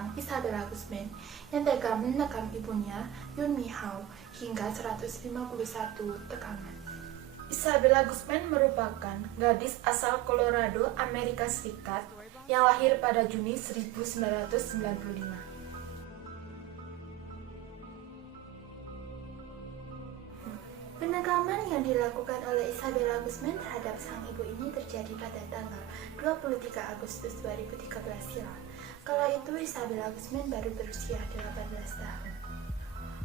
tentang Isabella Guzman yang tega menekan ibunya, Yun Mi Hao, hingga 151 tekanan. Isabella Guzman merupakan gadis asal Colorado, Amerika Serikat yang lahir pada Juni 1995. Penekaman yang dilakukan oleh Isabella Guzman terhadap sang ibu ini terjadi pada tanggal 23 Agustus 2013 silam. Kala itu Isabella Guzman baru berusia 18 tahun.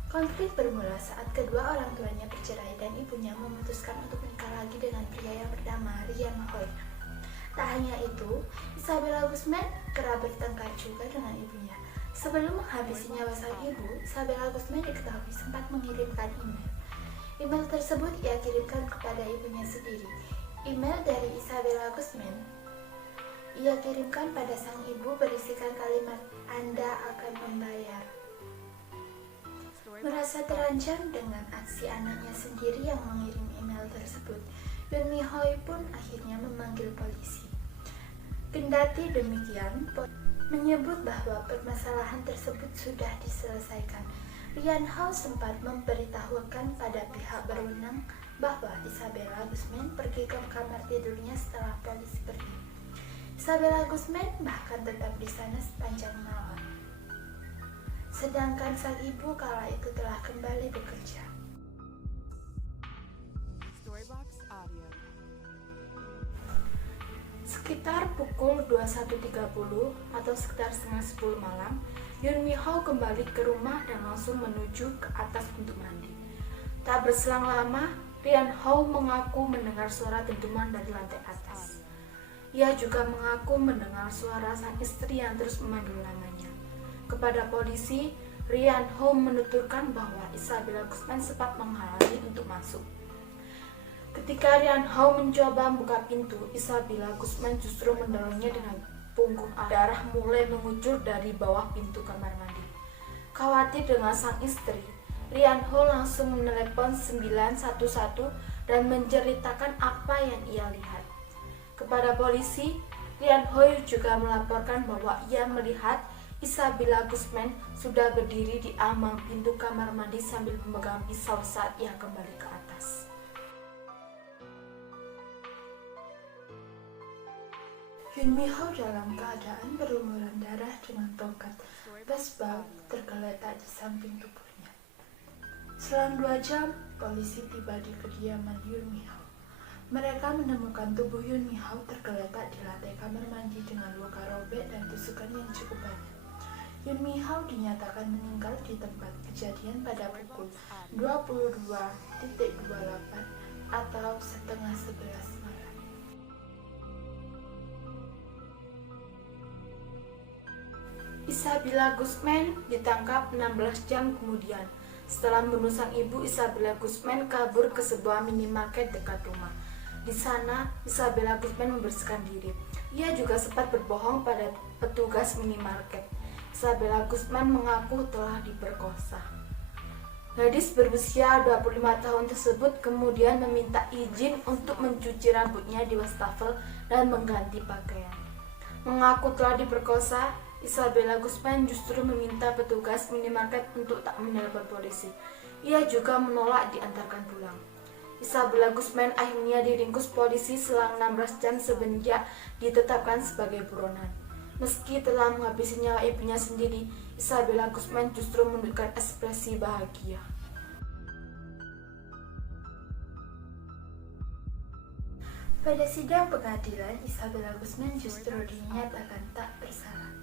Konflik bermula saat kedua orang tuanya bercerai dan ibunya memutuskan untuk menikah lagi dengan pria yang bernama Ryan Hoy. Tak hanya itu, Isabella Guzman kerap bertengkar juga dengan ibunya. Sebelum menghabisi nyawa sang ibu, Isabella Guzman diketahui sempat mengirimkan email. Email tersebut ia kirimkan kepada ibunya sendiri. Email dari Isabella Guzman ia kirimkan pada sang ibu berisikan kalimat, "Anda akan membayar." Merasa terancam dengan aksi anaknya sendiri yang mengirim email tersebut, Yun Mi Hoi pun akhirnya memanggil polisi. Kendati demikian, menyebut bahwa permasalahan tersebut sudah diselesaikan. Ryan Hao sempat memberitahukan pada pihak berwenang bahwa Isabella Guzman pergi ke kamar tidurnya setelah polisi pergi. Isabella Guzman bahkan tetap di sana sepanjang malam. Sedangkan sang ibu kala itu telah kembali bekerja. Sekitar pukul 21.30 atau sekitar setengah 10 malam, Yun Mi Hao kembali ke rumah dan langsung menuju ke atas untuk mandi. Tak berselang lama, Ryan Hao mengaku mendengar suara dentuman dari lantai atas. Ia juga mengaku mendengar suara sang istri yang terus memanggil namanya. Kepada polisi, Ryan Hao menuturkan bahwa Isabella Guzman sempat menghalangi untuk masuk. Ketika Ryan Hao mencoba membuka pintu, Isabella Guzman justru mendorongnya dengan punggung. Darah mulai mengucur dari bawah pintu kamar mandi. Khawatir dengan sang istri, Ryan Hao langsung menelepon 911 dan menceritakan apa yang ia lihat. Kepada polisi, Ryan Hao juga melaporkan bahwa ia melihat Isabella Guzman sudah berdiri di ambang pintu kamar mandi sambil memegang pisau saat ia kembali ke atas. Yun Mi Hao dalam keadaan berlumuran darah dengan tongkat baseball tergeletak di samping tubuhnya. Selang 2 jam, polisi tiba di kediaman Yun Mi Hao. Mereka menemukan tubuh Yun Mi Hao tergeletak di lantai kamar mandi dengan luka robek dan tusukan yang cukup banyak. Yun Mi Hao dinyatakan meninggal di tempat kejadian pada pukul 22.28 atau setengah 11 malam. Isabella Guzman ditangkap 16 jam kemudian. Setelah membunuh sang ibu, Isabella Guzman kabur ke sebuah minimarket dekat rumah. Di sana, Isabella Guzman membersihkan diri. Ia juga sempat berbohong pada petugas minimarket. Isabella Guzman mengaku telah diperkosa. Gadis berusia 25 tahun tersebut kemudian meminta izin untuk mencuci rambutnya di wastafel dan mengganti pakaian. Mengaku telah diperkosa, Isabella Guzman justru meminta petugas minimarket untuk tak menelpon polisi. Ia juga menolak diantarkan pulang. Isabella Guzman akhirnya diringkus polisi selang 16 jam semenjak ditetapkan sebagai buronan. Meski telah menghabisi nyawa ibunya sendiri, Isabella Guzman justru menunjukkan ekspresi bahagia. Pada sidang pengadilan, Isabella Guzman justru dinyatakan tak bersalah.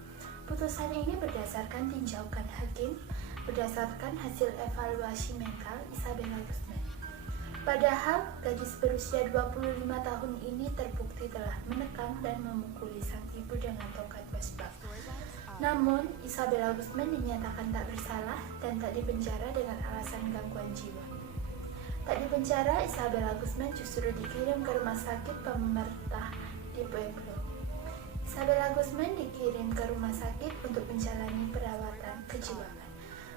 Putusan ini berdasarkan tinjauan hakim berdasarkan hasil evaluasi mental Isabella Guzman. Padahal, gadis berusia 25 tahun ini terbukti telah menekan dan memukuli sang ibu dengan tongkat baseball. Namun, Isabella Guzman dinyatakan tak bersalah dan tak dipenjara dengan alasan gangguan jiwa. Tak dipenjara, Isabella Guzman justru dikirim ke rumah sakit pemerintah di Pueblo. Isabella Guzman dikirim ke rumah sakit untuk menjalani perawatan kejiwaan.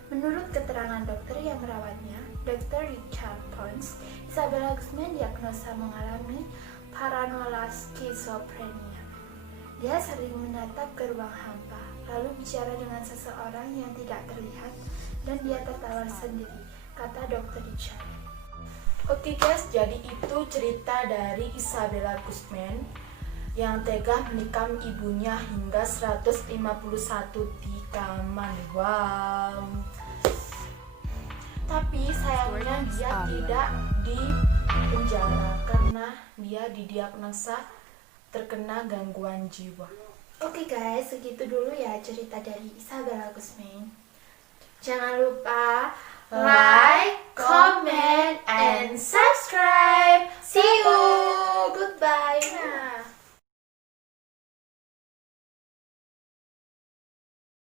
Menurut keterangan dokter yang merawatnya, Dr. Richard Pons, Isabella Guzman diagnosa mengalami paranoid schizophrenia. Dia sering menatap ke ruang hampa, lalu bicara dengan seseorang yang tidak terlihat, dan dia tertawa sendiri, kata Dr. Richard. Oke guys, jadi itu cerita dari Isabella Guzman yang tega menikam ibunya hingga 151 tikaman. Wow. Tapi sayangnya dia tidak dipenjara karena dia didiagnosa terkena gangguan jiwa. Oke guys, segitu dulu ya cerita dari Isabella Guzman. Jangan lupa like, comment, and subscribe. See you. Goodbye.